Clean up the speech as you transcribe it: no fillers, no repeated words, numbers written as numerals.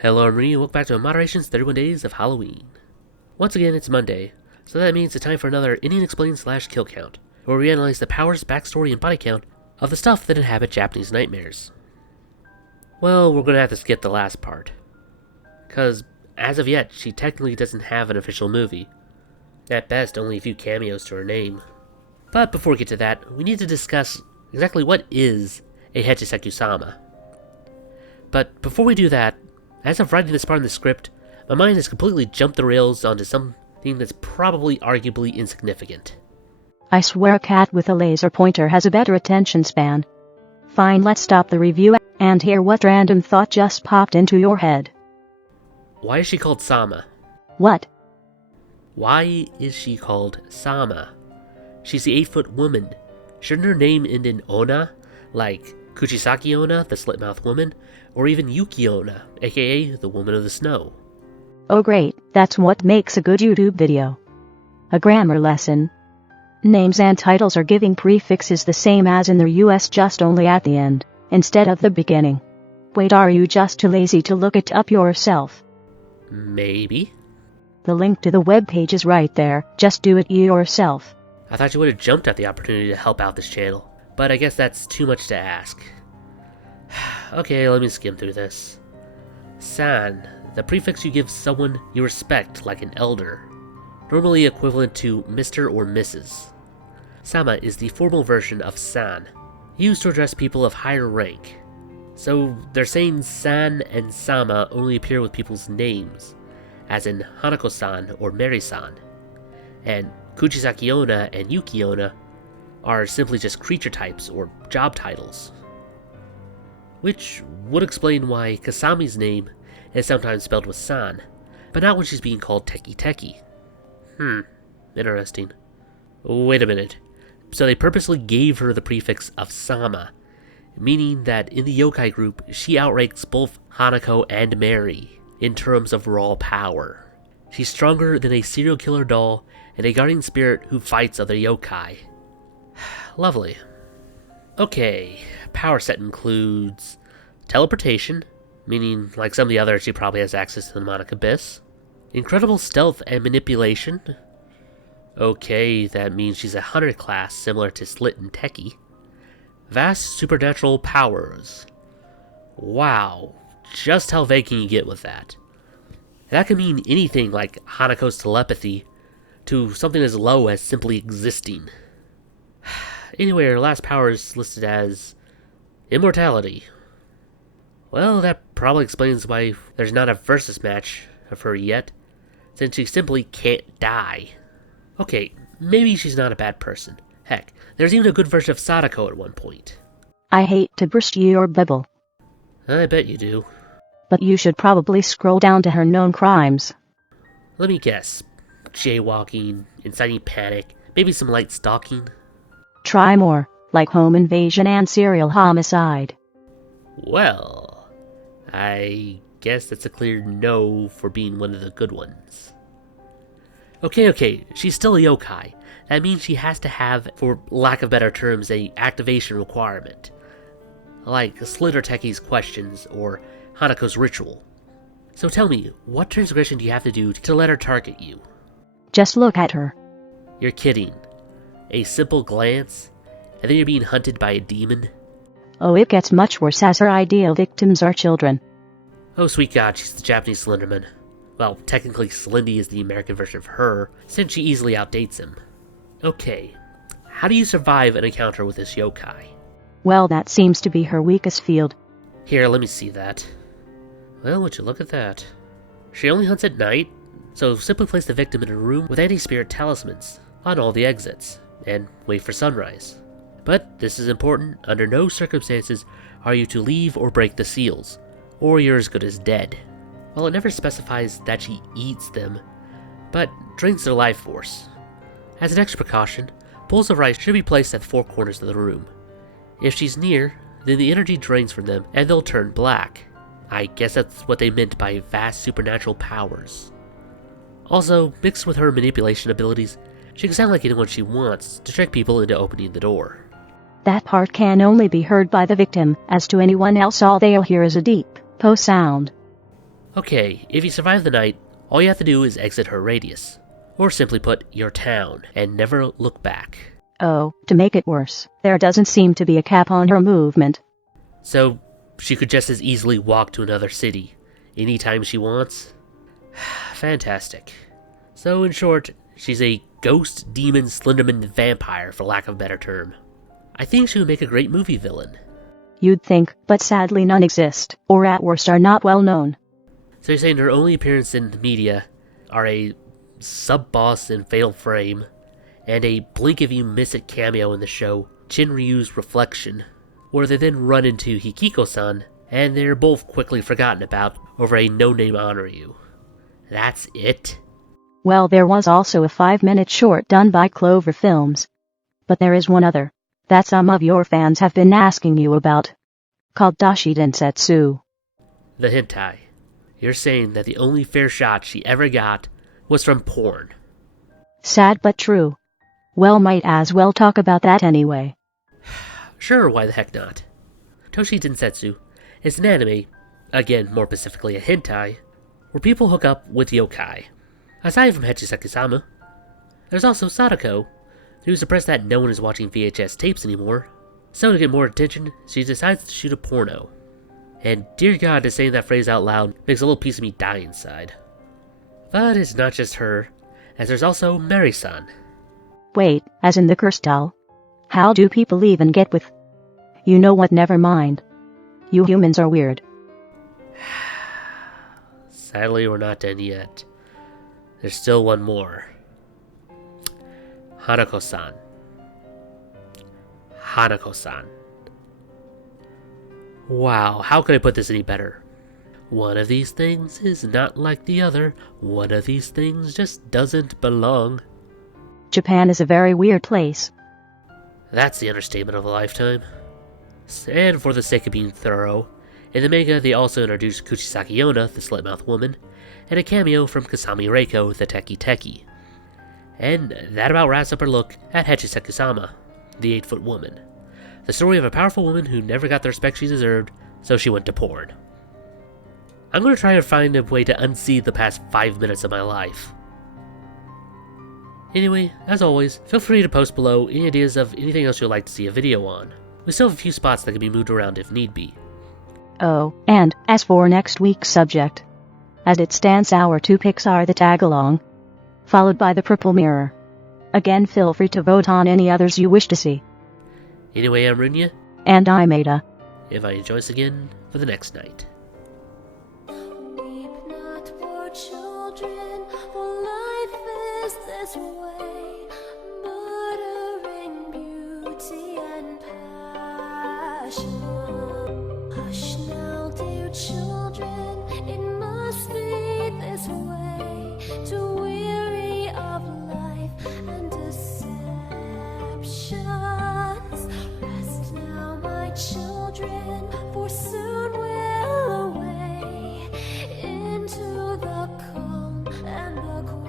Hello, I'm Marie, and welcome back to Moderation's 31 Days of Halloween. Once again, it's Monday, so that means it's time for another Indian Explained / Kill Count, where we analyze the powers, backstory, and body count of the stuff that inhabit Japanese nightmares. Well, we're gonna have to skip the last part, cause as of yet, she technically doesn't have an official movie. At best, only a few cameos to her name. But before we get to that, we need to discuss exactly what is a Hachishakusama. But before we do that, as of writing this part in the script, my mind has completely jumped the rails onto something that's probably arguably insignificant. I swear a cat with a laser pointer has a better attention span. Fine, let's stop the review and hear what random thought just popped into your head. Why is she called Sama? What? Why is she called Sama? She's the 8-foot woman. Shouldn't her name end in Ona, like Kuchisaki Ona, the slit-mouthed woman, or even Yuki Ona, aka the Woman of the Snow? Oh great, that's what makes a good YouTube video. A grammar lesson. Names and titles are giving prefixes the same as in the US, just only at the end, instead of the beginning. Wait, are you just too lazy to look it up yourself? Maybe. The link to the webpage is right there, just do it yourself. I thought you would have jumped at the opportunity to help out this channel, but I guess that's too much to ask. Okay, let me skim through this. San, the prefix you give someone you respect, like an elder, normally equivalent to Mr. or Mrs. Sama is the formal version of san, used to address people of higher rank. So they're saying san and sama only appear with people's names, as in Hanako-san or Mary-san, and Kuchisaki Onna and Yuki Onna are simply just creature types or job titles. Which would explain why Kasami's name is sometimes spelled with san, but not when she's being called Teki Teki. Interesting. Wait a minute. So they purposely gave her the prefix of Sama, meaning that in the yokai group, she outranks both Hanako and Mary in terms of raw power. She's stronger than a serial killer doll and a guardian spirit who fights other yokai. Lovely. Okay, power set includes teleportation, meaning like some of the others she probably has access to the demonic abyss. Incredible stealth and manipulation. Okay, that means she's a hunter class similar to Slit and Teki. Vast supernatural powers. Wow, just how vague can you get with that? That can mean anything like Hanako's telepathy to something as low as simply existing. Anyway, her last power is listed as immortality. Well, that probably explains why there's not a versus match of her yet, since she simply can't die. Okay, maybe she's not a bad person. Heck, there's even a good version of Sadako at one point. I hate to burst your bubble, I bet you do. but you should probably scroll down to her known crimes. Let me guess. Jaywalking, inciting panic, maybe some light stalking. Try more, like home invasion and serial homicide. Well, I guess that's a clear no for being one of the good ones. Okay, she's still a yokai. That means she has to have, for lack of better terms, a activation requirement. Like Slit or Teki's questions, or Hanako's ritual. So tell me, what transgression do you have to do to let her target you? Just look at her. You're kidding. A simple glance, and then you're being hunted by a demon? Oh, it gets much worse, as her ideal victims are children. Oh sweet god, she's the Japanese Slenderman. Well, technically Slendy is the American version of her, since she easily outdates him. Okay, how do you survive an encounter with this yokai? Well, that seems to be her weakest field. Here, let me see that. Well, would you look at that. She only hunts at night, so simply place the victim in a room with anti-spirit talismans on all the exits, and wait for sunrise. But this is important, under no circumstances are you to leave or break the seals, or you're as good as dead. Well, it never specifies that she eats them, but drains their life force. As an extra precaution, bowls of rice should be placed at the 4 corners of the room. If she's near, then the energy drains from them and they'll turn black. I guess that's what they meant by vast supernatural powers. Also, mixed with her manipulation abilities, she can sound like anyone she wants to trick people into opening the door. That part can only be heard by the victim, as to anyone else all they'll hear is a deep, post sound. Okay, if you survive the night, all you have to do is exit her radius. Or simply put, your town, and never look back. Oh, to make it worse, there doesn't seem to be a cap on her movement. So, she could just as easily walk to another city, anytime she wants? Fantastic. So, in short, she's a ghost, demon, Slenderman vampire, for lack of a better term. I think she would make a great movie villain. You'd think, but sadly none exist, or at worst are not well known. So you're saying her only appearance in the media are a sub-boss in Fatal Frame, and a blink if you miss it cameo in the show Chinryu's Reflection, where they then run into Hikiko-san, and they're both quickly forgotten about over a no-name Honoryu. That's it? Well, there was also a 5-minute short done by Clover Films. But there is one other, that some of your fans have been asking you about, called Dashi Densetsu. The hentai. You're saying that the only fair shot she ever got was from porn. Sad but true. Well, might as well talk about that anyway. Sure, why the heck not? Toshi Densetsu is an anime, again more specifically a hentai, where people hook up with yokai. Aside from Hachishakusama, there's also Sadako, who's depressed that no one is watching VHS tapes anymore, so to get more attention, she decides to shoot a porno. And dear God, just saying that phrase out loud makes a little piece of me die inside. But it's not just her, as there's also Mary-san. Wait, as in the cursed doll? How do people even get with? You know what, never mind. You humans are weird. Sadly, we're not done yet. There's still one more. Hanako-san. Hanako-san. Wow, how could I put this any better? One of these things is not like the other. One of these things just doesn't belong. Japan is a very weird place. That's the understatement of a lifetime. And for the sake of being thorough, in the manga they also introduced Kuchisaki Yona, the slit-mouthed woman, and a cameo from Kasami Reiko, the Teki Teki. And that about wraps up our look at Hachishakusama, the 8-foot woman. The story of a powerful woman who never got the respect she deserved, so she went to porn. I'm going to try to find a way to unsee the past 5 minutes of my life. Anyway, as always, feel free to post below any ideas of anything else you'd like to see a video on. We still have a few spots that can be moved around if need be. Oh, and as for next week's subject, as it stands, our 2 picks are the tag-along, followed by the purple mirror. Again, feel free to vote on any others you wish to see. Anyway, I'm Runya. And I'm Ada. Invite you to join us again for the next night. Weep not for children, for life is this way, murdering beauty and passion. Hush now, dear children, it must be this way, to weary of life and deceptions. Rest now, my children, for soon we'll away into the calm and the quiet.